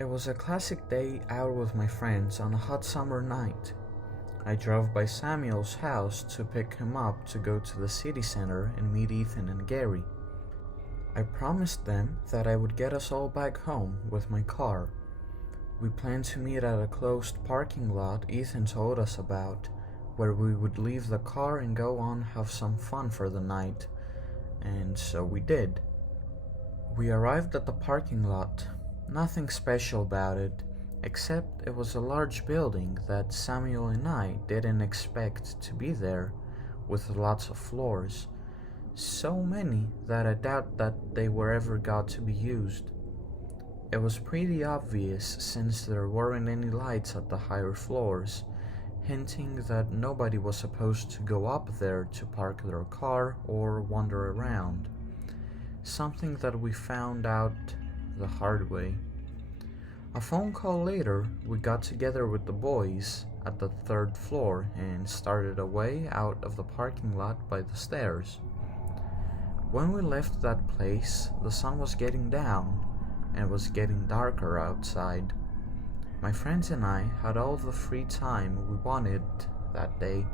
It was a classic day out with my friends on a hot summer night. I drove by Samuel's house to pick him up to go to the city center and meet Ethan and Gary. I promised them that I would get us all back home with my car. We planned to meet at a closed parking lot Ethan told us about, where we would leave the car and go on have some fun for the night, and so we did. We arrived at the parking lot. Nothing special about it, except it was a large building that Samuel and I didn't expect to be there, with lots of floors. So many that I doubt that they were ever got to be used. It was pretty obvious since there weren't any lights at the higher floors, hinting that nobody was supposed to go up there to park their car or wander around. Something that we found out the hard way. A phone call later, we got together with the boys at the third floor and started away out of the parking lot by the stairs. When we left that place, the sun was getting down and it was getting darker outside. My friends and I had all the free time we wanted that day,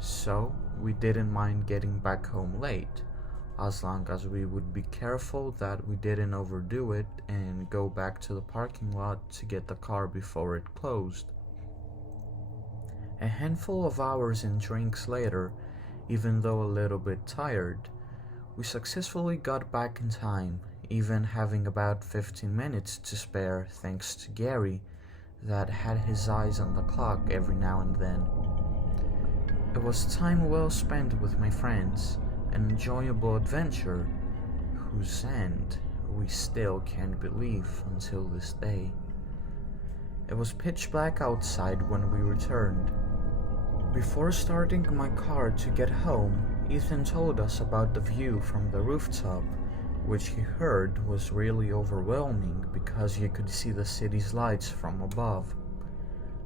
so we didn't mind getting back home late, as long as we would be careful that we didn't overdo it and go back to the parking lot to get the car before it closed. A handful of hours and drinks later, even though a little bit tired, we successfully got back in time, even having about 15 minutes to spare thanks to Gary, that had his eyes on the clock every now and then. It was time well spent with my friends, an enjoyable adventure whose end we still can't believe until this day. It was pitch black outside when we returned. Before starting my car to get home, Ethan told us about the view from the rooftop, which he heard was really overwhelming because you could see the city's lights from above.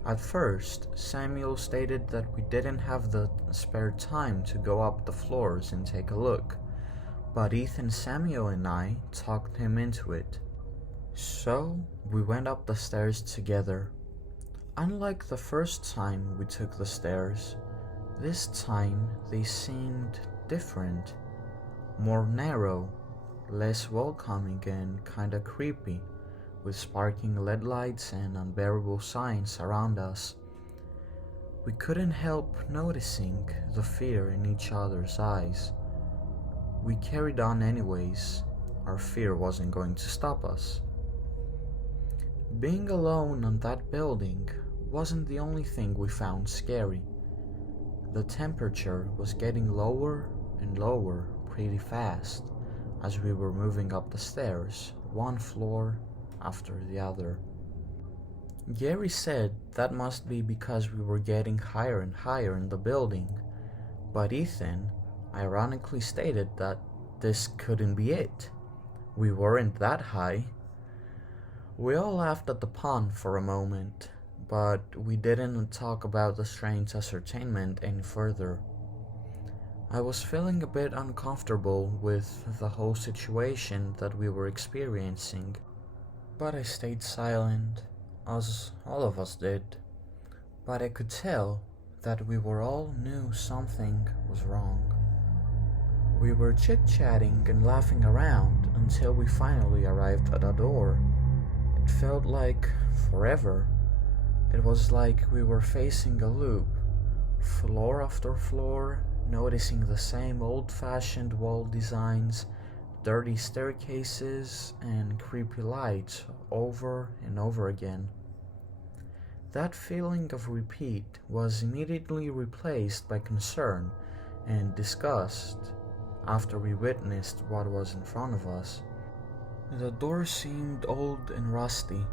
At first, Samuel stated that we didn't have the spare time to go up the floors and take a look, but Ethan, Samuel, and I talked him into it. So, we went up the stairs together. Unlike the first time we took the stairs, this time they seemed different, more narrow, less welcoming and kinda creepy, with sparking LED lights and unbearable signs around us. We couldn't help noticing the fear in each other's eyes. We carried on anyways. Our fear wasn't going to stop us. Being alone on that building wasn't the only thing we found scary. The temperature was getting lower and lower pretty fast as we were moving up the stairs, one floor after the other. Gary said that must be because we were getting higher and higher in the building, but Ethan ironically stated that this couldn't be it. We weren't that high. We all laughed at the pun for a moment, but we didn't talk about the strange ascertainment any further. I was feeling a bit uncomfortable with the whole situation that we were experiencing, but I stayed silent, as all of us did. But I could tell that we were all knew something was wrong. We were chit-chatting and laughing around until we finally arrived at a door. It felt like forever. It was like we were facing a loop, floor after floor, noticing the same old-fashioned wall designs, dirty staircases, and creepy lights over and over again. That feeling of repeat was immediately replaced by concern and disgust after we witnessed what was in front of us. The door seemed old and rusty.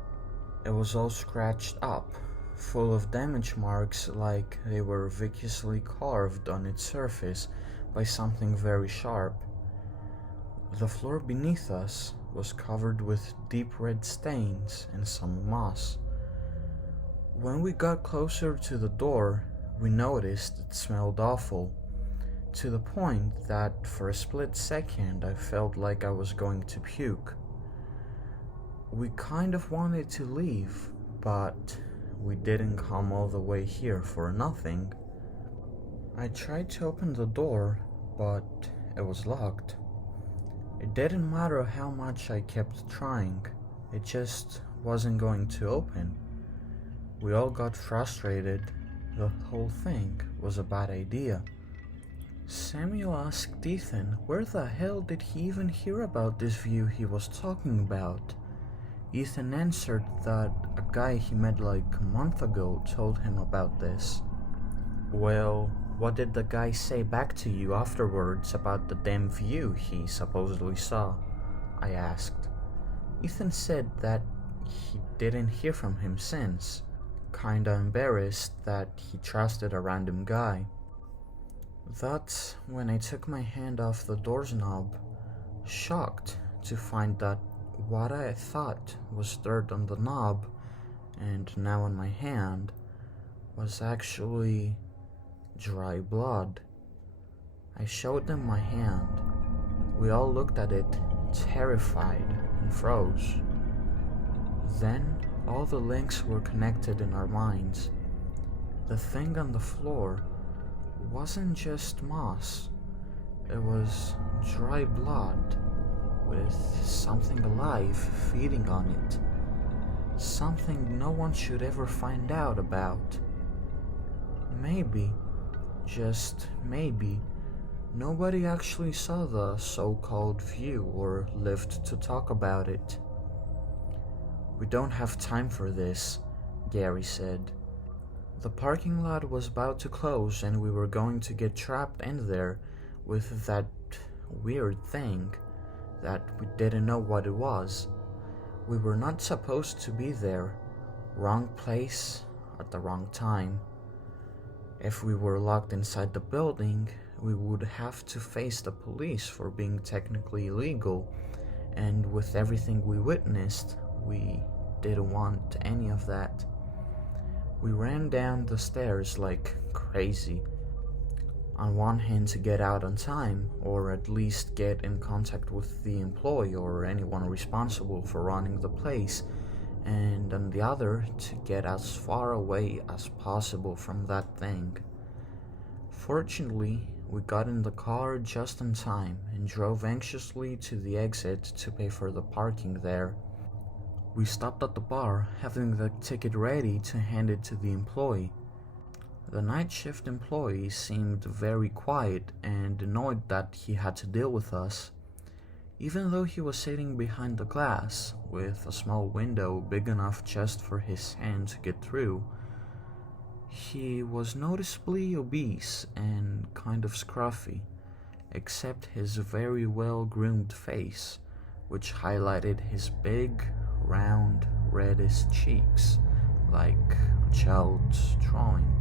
It was all scratched up, full of damage marks like they were viciously carved on its surface by something very sharp. The floor beneath us was covered with deep red stains and some moss. When we got closer to the door, we noticed it smelled awful, to the point that for a split second I felt like I was going to puke. We kind of wanted to leave, but we didn't come all the way here for nothing. I tried to open the door, but it was locked. It didn't matter how much I kept trying, it just wasn't going to open. We all got frustrated. The whole thing was a bad idea. Samuel asked Ethan where the hell did he even hear about this view he was talking about. Ethan answered that a guy he met like a month ago told him about this. Well, what did the guy say back to you afterwards about the damn view he supposedly saw? I asked. Ethan said that he didn't hear from him since, kinda embarrassed that he trusted a random guy. That's when I took my hand off the door's knob, shocked to find that what I thought was dirt on the knob and now on my hand was actually dry blood. I showed them my hand. We all looked at it, terrified, and froze. Then all the links were connected in our minds. The thing on the floor wasn't just moss, it was dry blood with something alive feeding on it. Something no one should ever find out about. Maybe, just maybe, nobody actually saw the so-called view or lived to talk about it. We don't have time for this, Gary said. The parking lot was about to close and we were going to get trapped in there with that weird thing that we didn't know what it was. We were not supposed to be there. Wrong place at the wrong time. If we were locked inside the building, we would have to face the police for being technically illegal, and with everything we witnessed, we didn't want any of that. We ran down the stairs like crazy. On one hand to get out on time, or at least get in contact with the employee or anyone responsible for running the place, and on the other to get as far away as possible from that thing. Fortunately, we got in the car just in time and drove anxiously to the exit to pay for the parking there. We stopped at the bar, having the ticket ready to hand it to the employee. The night shift employee seemed very quiet and annoyed that he had to deal with us. Even though he was sitting behind the glass, with a small window big enough just for his hand to get through, he was noticeably obese and kind of scruffy, except his very well-groomed face, which highlighted his big, round, reddish cheeks, like a child's drawing.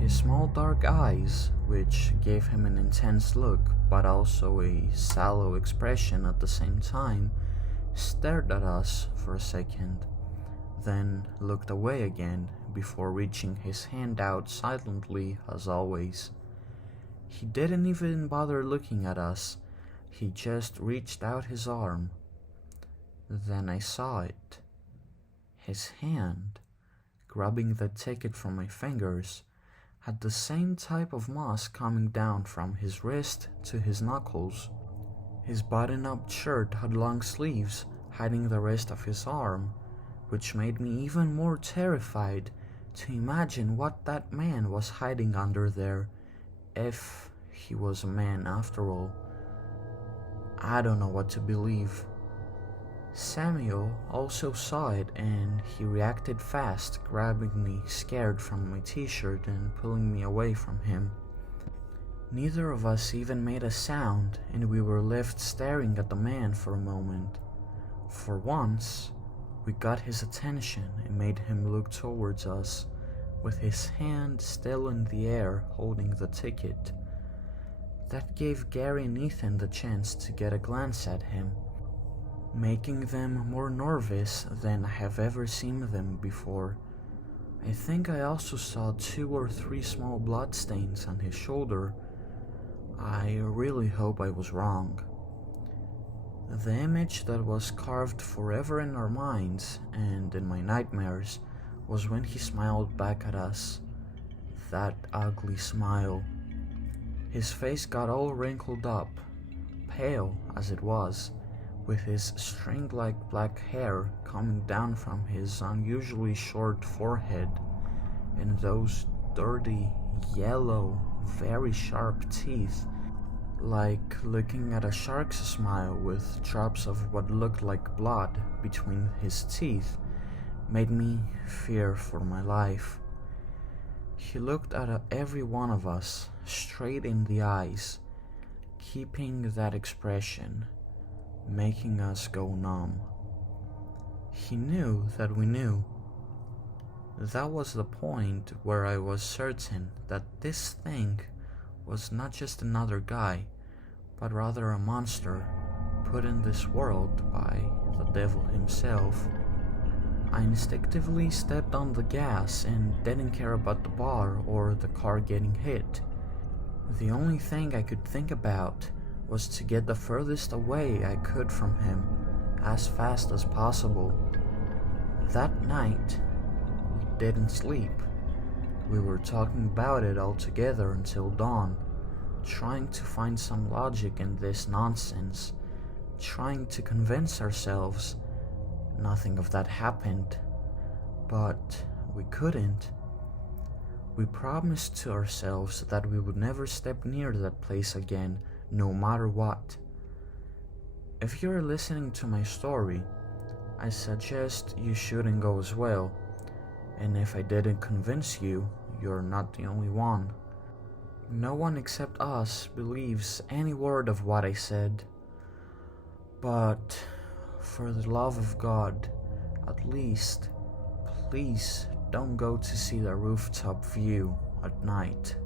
His small dark eyes, which gave him an intense look but also a sallow expression at the same time, stared at us for a second, then looked away again before reaching his hand out silently as always. He didn't even bother looking at us, he just reached out his arm. Then I saw it. His hand, grabbing the ticket from my fingers, had the same type of moss coming down from his wrist to his knuckles. His button-up shirt had long sleeves, hiding the rest of his arm, which made me even more terrified to imagine what that man was hiding under there, if he was a man after all. I don't know what to believe. Samuel also saw it and he reacted fast, grabbing me scared from my t-shirt and pulling me away from him. Neither of us even made a sound and we were left staring at the man for a moment. For once, we got his attention and made him look towards us, with his hand still in the air holding the ticket. That gave Gary and Ethan the chance to get a glance at him, making them more nervous than I have ever seen them before. I think I also saw 2 or 3 small blood stains on his shoulder. I really hope I was wrong. The image that was carved forever in our minds and in my nightmares was when he smiled back at us. That ugly smile. His face got all wrinkled up, pale as it was, with his string-like black hair coming down from his unusually short forehead, and those dirty, yellow, very sharp teeth, like looking at a shark's smile with drops of what looked like blood between his teeth, made me fear for my life. He looked at every one of us straight in the eyes, keeping that expression, making us go numb. He knew that we knew. That was the point where I was certain that this thing was not just another guy, but rather a monster put in this world by the devil himself. I instinctively stepped on the gas and didn't care about the bar or the car getting hit. The only thing I could think about was to get the furthest away I could from him as fast as possible. That night, we didn't sleep. We were talking about it all together until dawn, trying to find some logic in this nonsense, trying to convince ourselves nothing of that happened. But we couldn't. We promised to ourselves that we would never step near that place again, no matter what. If you're listening to my story, I suggest you shouldn't go as well. And if I didn't convince you, you're not the only one. No one except us believes any word of what I said. But for the love of God, at least, please don't go to see the rooftop view at night.